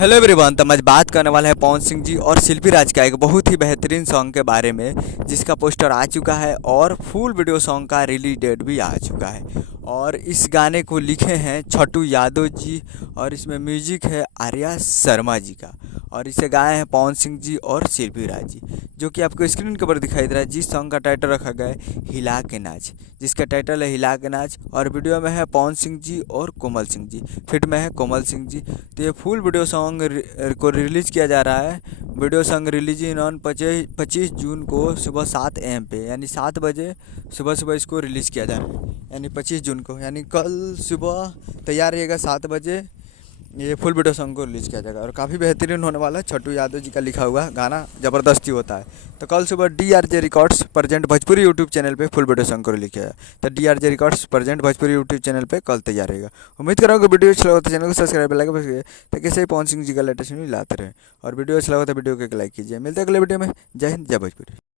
Hello everyone. तो आज बात करने वाला है पवन सिंह जी और शिल्पी राज का एक बहुत ही बेहतरीन सॉन्ग के बारे में, जिसका पोस्टर आ चुका है और फुल वीडियो सॉन्ग का रिलीज डेट भी आ चुका है। और इस गाने को लिखे हैं छोटू यादव जी और इसमें म्यूजिक है आर्या शर्मा जी का, और इसे गाए हैं पवन सिंह जी और शिल्पी राज जी, जो कि आपको स्क्रीन के ऊपर दिखाई दे रहा है। जिस सॉन्ग का टाइटल रखा गया है हिला के नाच, जिसका टाइटल है हिला के नाच, और वीडियो में है पवन सिंह जी और कोमल सिंह जी, फिट में है कोमल सिंह जी। तो ये फुल वीडियो सॉन्ग को रिलीज़ किया जा रहा है। Video song release in on 25 जून को सुबह 7 AM पे, यानी 7 बजे सुबह इसको रिलीज़ किया जा रहा है, यानी 25 जून को, यानी कल सुबह तैयार रहिएगा 7 बजे ये फुल वीडियो सॉन्ग को रिलीज़ किया जाएगा। और काफ़ी बेहतरीन होने वाला है। छोटू यादव जी का लिखा हुआ गाना ज़बरदस्ती होता है। तो कल सुबह DRJ records present Bhojpuri YouTube channel पे फुल वीडियो सॉन्ग को रिलीज किया है। तो DRJ records present Bhojpuri YouTube channel पे कल तैयार रहेगा। उम्मीद कर रहा हूँ कि वीडियो अच्छा लगा तो चैनल को सब्सक्राइब लाइक ताकि ऐसे ही पवन सिंह जी का लेटेस्ट न्यूज़ लाते रहे। और वीडियो अच्छा लगा तो वीडियो को एक लाइक कीजिए। मिलते हैं अगले वीडियो में। जय हिंद, जय भोजपुरी।